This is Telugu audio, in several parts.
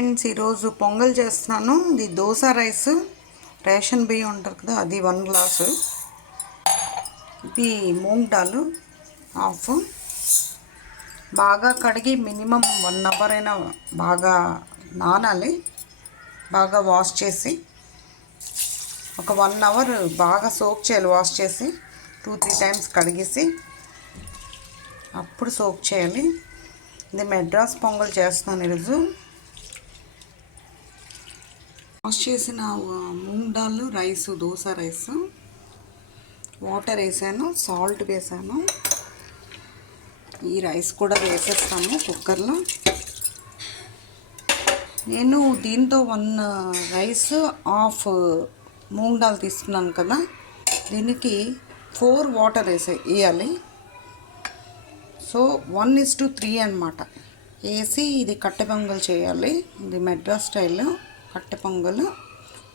ఫ్రెండ్స్, ఈరోజు పొంగల్ చేస్తున్నాను. ఇది దోశ రైస్, రేషన్ బియ్యం ఉంటుంది కదా, అది 1 గ్లాసు. ఇది మూంగ్ దాల్ హాఫ్. బాగా కడిగి మినిమం 1 అవర్ అయినా బాగా నానాలి. బాగా వాష్ చేసి ఒక 1 అవర్ బాగా సోక్ చేయాలి. వాష్ చేసి 2-3 టైమ్స్ కడిగేసి అప్పుడు సోక్ చేయాలి. ఇది మెడ్రాస్ పొంగల్ చేస్తున్నాను ఈరోజు. వాష్ చేసిన moong dal rice, dosa rice, water వేసాను, సాల్ట్ వేసాను. ఈ రైస్ కూడా వేసేస్తాను కుక్కర్లో. నేను దీంతో 1 రైస్ హాఫ్ మూంగ్ దాల్ తీసుకున్నాను కదా, దీనికి 4 వాటర్ వేయాలి. సో 1:3 అన్నమాట వేసి ఇది కట్టె పొంగల్ చేయాలి. ఇది మెడ్రాస్ స్టైల్ కట్టె పొంగల్.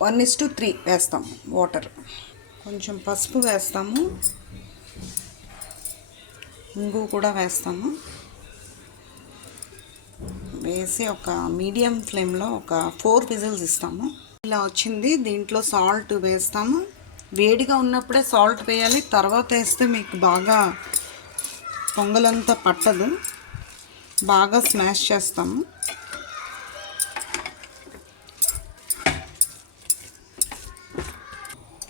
1:3 వేస్తాము వాటర్. కొంచెం పసుపు వేస్తాము, ఇంగు కూడా వేస్తాము. వేసి ఒక మీడియం ఫ్లేమ్లో ఒక 4 విజిల్స్ ఇస్తాము. ఇలా వచ్చింది. దీంట్లో సాల్ట్ వేస్తాము. వేడిగా ఉన్నప్పుడే సాల్ట్ వేయాలి, తర్వాత వేస్తే మీకు బాగా పొంగలంతా పట్టదు. బాగా స్మాష్ చేస్తాము.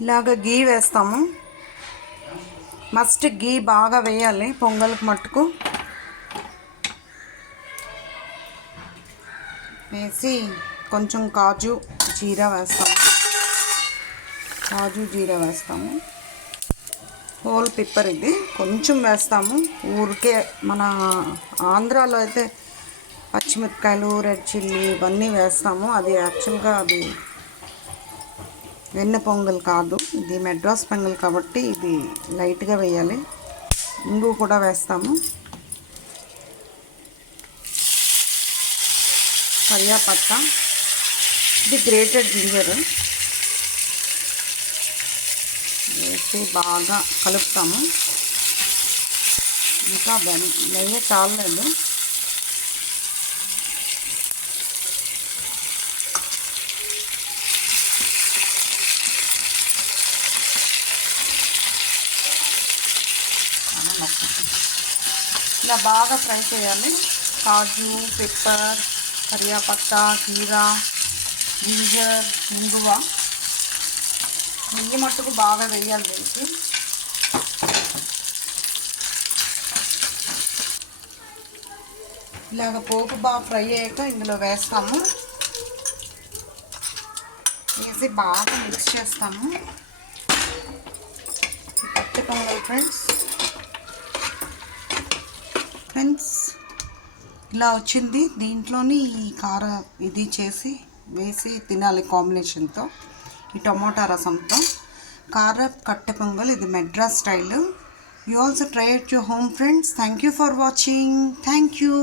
ఇలాగ గీ వేస్తాము. మస్ట్ గీ బాగా వేయాలి పొంగల్కి మట్టుకు. వేసి కొంచెం కాజు జీరా వేస్తాము. హోల్ పిప్పర్ ఇది కొంచెం వేస్తాము. ఊరికే మన ఆంధ్రాలో అయితే పచ్చిమిరపకాయలు, రెడ్ చిల్లీ ఇవన్నీ వేస్తాము. అది యాక్చువల్గా అది వెన్న పొంగల్ కాదు, ఇది మెడ్రాస్ పొంగల్ కాబట్టి ఇది లైట్గా వేయాలి. ఇంగు కూడా వేస్తాము. కరియాపత్తా, ఇది గ్రేటెడ్ జింజర్ వేసి బాగా కలుపుతాము. ఇంకా నెయ్యి చాలలేదు. ఇలా బాగా ఫ్రై చేయాలి. కాజు, పెప్పర్, కరియాపత్తా, జీరా, జింజర్, ఇంగువ, నెయ్యి మట్టుకు బాగా వేయాలి దీనికి. ఇలాగ పోపు బాగా ఫ్రై అయ్యాక ఇందులో వేస్తాము. వేసి బాగా మిక్స్ చేస్తాము. కట్టె పొంగల్ ఫ్రెండ్స్ ఇలా వచ్చింది. దీంట్లోని ఈ కార ఇది చేసి వేసి తినాలి కాంబినేషన్తో, ఈ టమోటా రసంతో. కార కట్టె పొంగల్, ఇది Madras style. You also try at your home, friends. Thank you for watching. Thank you.